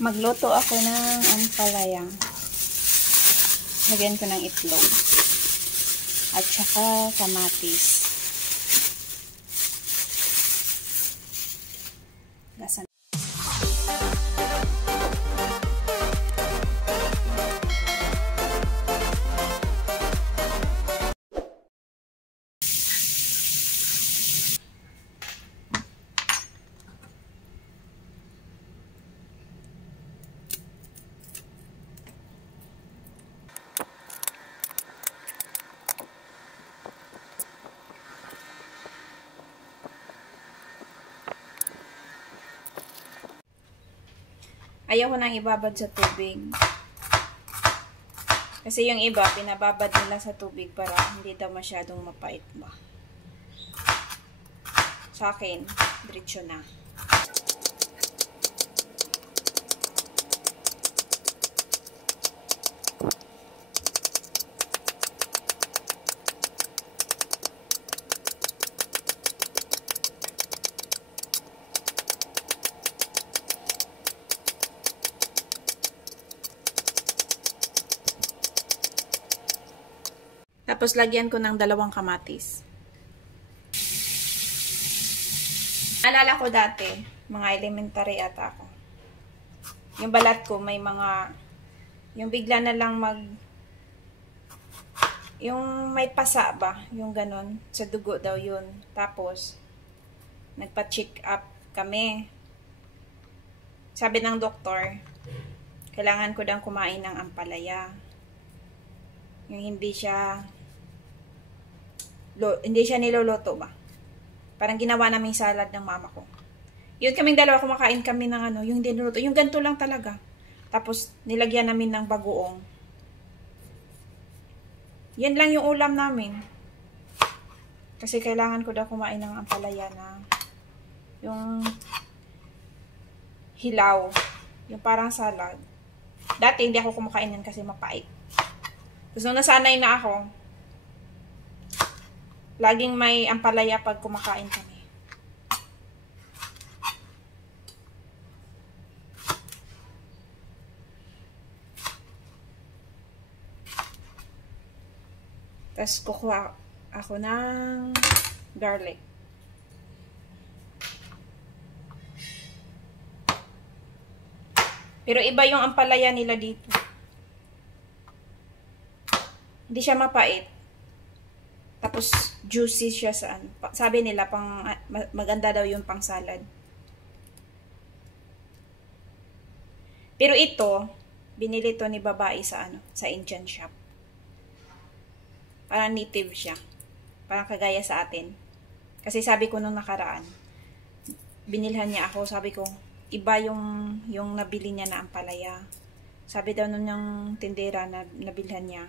Magluto ako ng ampalaya. Lagyan ko ng itlog. At saka kamatis. Gasan. Ayaw ko nang ibabad sa tubig. Kasi yung iba, pinababad nila sa tubig para hindi daw masyadong mapait ba. Sa akin, diretso na. Tapos, lagyan ko ng 2 kamatis. Alala ko dati, mga elementary ata ako. Yung balat ko, may mga, yung bigla na lang yung may pasa ba, yung ganon, sa dugo daw yun. Tapos, nagpa-check up kami. Sabi ng doktor, kailangan ko daw kumain ng ampalaya. Yung hindi siya niluluto ba? Parang ginawa naming salad ng mama ko. Yun kaming dalawa, kumakain kami ng ano, yung hindi niluluto. Yung ganito lang talaga. Tapos, nilagyan namin ng bagoong. Yan lang yung ulam namin. Kasi kailangan ko daw kumain ng ampalaya na yung hilaw. Yung parang salad. Dati, hindi ako kumakain yan kasi mapait. Tapos, nung nasanay na ako, laging may ampalaya pag kumakain kami. Tapos kukuha ako ng garlic. Pero iba yung ampalaya nila dito. Hindi siya mapait. Tapos, juicy siya sa ano. Sabi nila, maganda daw yung pang salad. Pero ito, binili to ni babae sa ano, sa Indian shop. Parang native siya. Parang kagaya sa atin. Kasi sabi ko nung nakaraan, binilhan niya ako, sabi ko, iba yung nabili niya na ampalaya. Sabi daw nung yung tindera na nabilhan niya,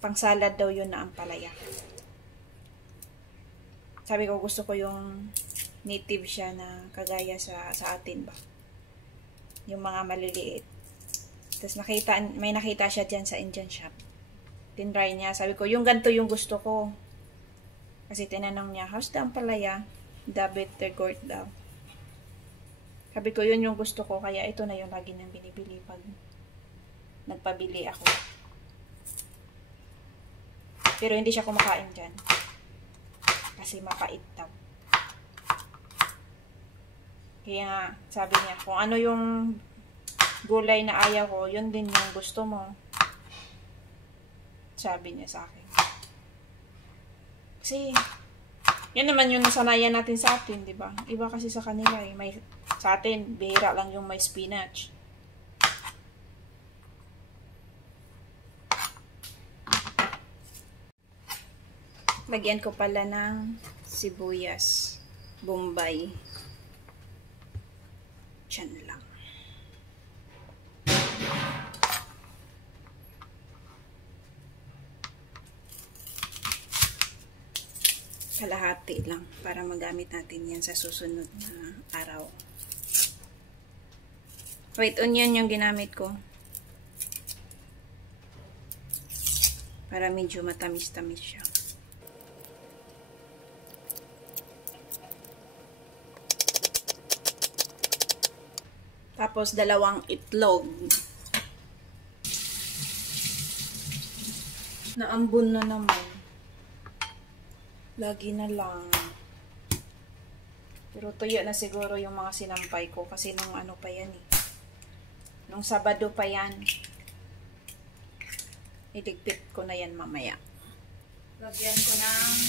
pang salad daw yun na ampalaya. Sabi ko, gusto ko yung native siya na kagaya sa atin ba. Yung mga maliliit. Tapos may nakita siya dyan sa Indian shop. Tinry niya. Sabi ko, yung ganito yung gusto ko. Kasi tinanong niya, how's the ampalaya? The bitter gourd daw. Sabi ko, yun yung gusto ko. Kaya ito na yung lagi nang binibili pag nagpabili ako. Pero hindi siya kumakain dyan. Kasi mapait daw. Kaya sabi niya, kung ano yung gulay na ayaw ko, yun din yung gusto mo. Sabi niya sa akin. Kasi, yan naman yung nasanayan natin sa atin, di ba? Iba kasi sa kanila eh. Sa atin, bihira lang yung may spinach. Lagyan ko pala ng sibuyas, bombay. Diyan lang. Kalahati lang para magamit natin yan sa susunod na araw. White onion yung ginamit ko. Para medyo matamis-tamis siya. Tapos 2 itlog. Naambun na naman. Lagi na lang. Pero tuyo na siguro yung mga sinampay ko kasi nung ano pa yan eh. Nung Sabado pa yan. Iligpit ko na yan mamaya. Lagyan ko ng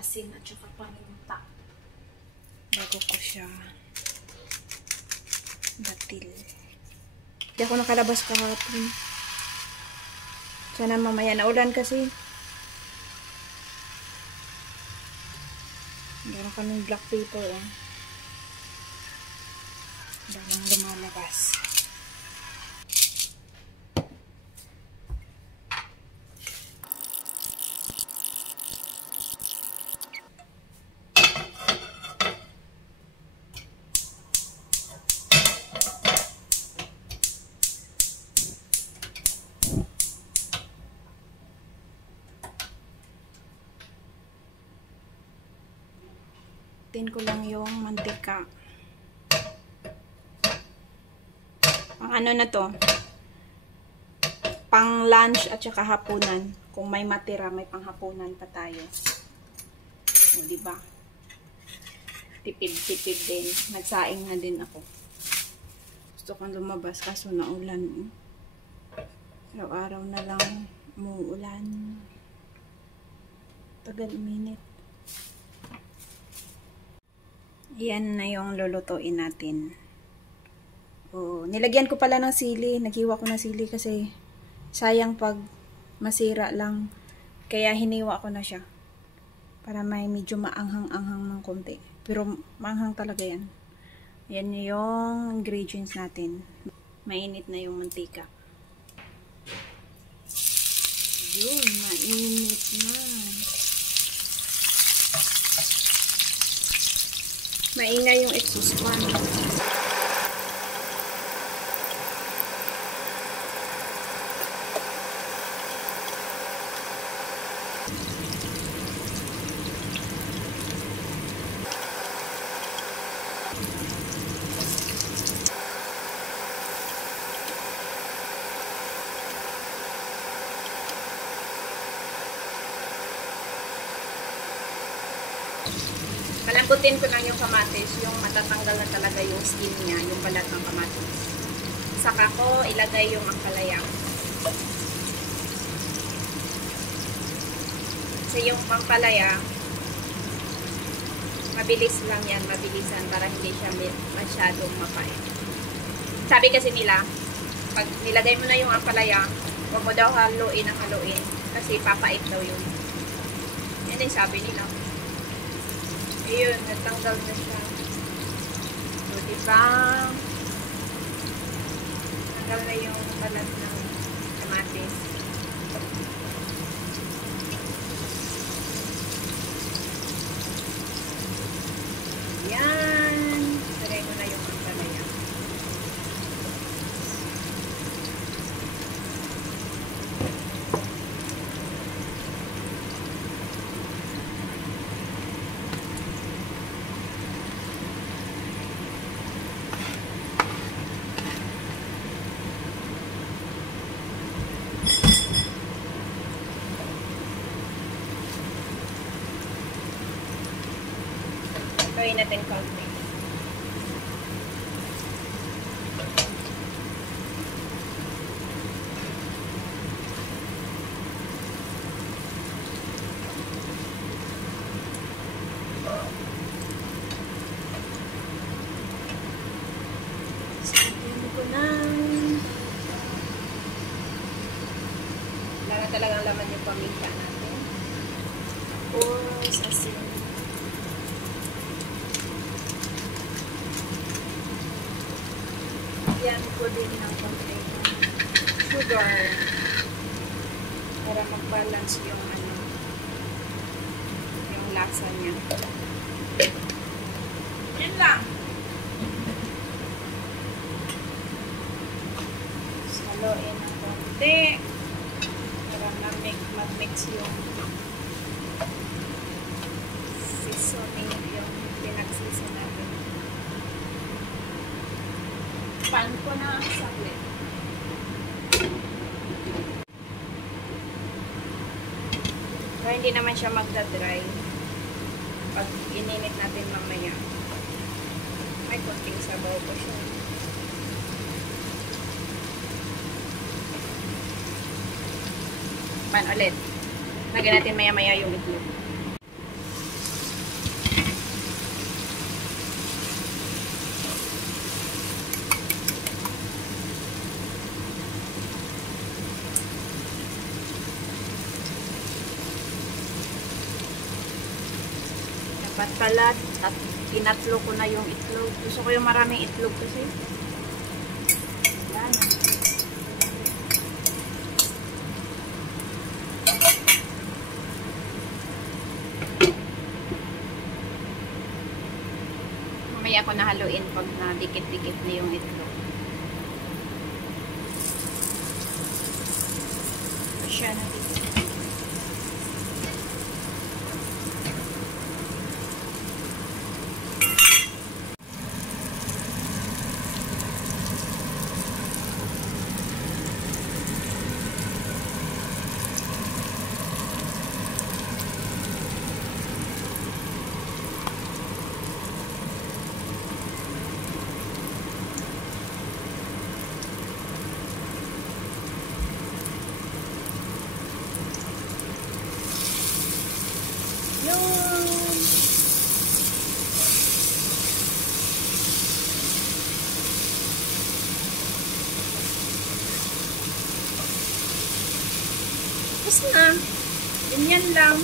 asin at saka paminta. Bago ko siya batil. Hindi ako nakalabas kahapon. Sana mamaya na ulan kasi. Meron kaming black paper eh. Daming lumalabas. Tin ko lang yung mantika. Pang ano na to? Pang lunch at saka hapunan. Kung may matira, may panghapunan pa tayo. O, diba? Tipid-tipid din. Nagsaing na din ako. Gusto kong lumabas kaso naulan. Araw-araw na lang umuulan. Tagal minute. Yan na yung lulutuin natin. Oh, nilagyan ko pala ng sili. Naghiwa ko ng sili kasi sayang pag masira lang. Kaya hiniwa ko na siya. Para may medyo maanghang-anghang ng konti. Pero maanghang talaga yan. Yan yung ingredients natin. Mainit na yung mantika. Yun, mainit na. Maingay yung exhaust fan. Palambutin ko lang yung kamatis, yung matatanggal na talaga yung skin niya, yung balat ng kamatis. Saka ko ilagay yung ampalaya. Kasi yung pampalaya, mabilis lang yan, mabilisan para hindi siya masyadong mapait. Sabi kasi nila, pag nilagay mo na yung ampalaya, huwag mo daw haluin ang haluin kasi papait daw yun. Yan yung sabi nila. Ayun, natanggal na siya. So, diba? Tanggal na yung balat ng kamatis. Yan. Lagay ko na yung ampalaya. Gawin natin konti. Sabihin ko na. Wala na talagang laman yung paminta natin. Tapos, asin. Yan ko din ng konti sugar para mag-balance yung ano, yung lasa niya. Yan lang. Saluin ng konti para mag-mix yung seasoning, yung pinag-season natin. Tapan ko na saglit. So, hindi naman siya magda-dry. Pag ininit natin mamaya, may konting sabaw pa siya. Pan ulit. Lagyan natin maya-maya yung itlog. Dapat pala, tinatlo ko na yung itlog. Gusto ko yung maraming itlog kasi. Yan. Mamaya ko nahaluin pag nadikit-dikit na yung itlog. Siya na dito. Tapos na. Ganyan lang.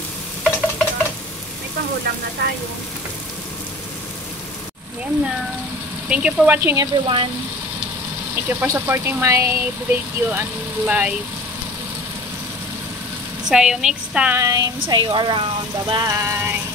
May pangulam na tayo. Yan na. Thank you for watching, everyone. Thank you for supporting my video and live. See you next time. See you around. Bye-bye.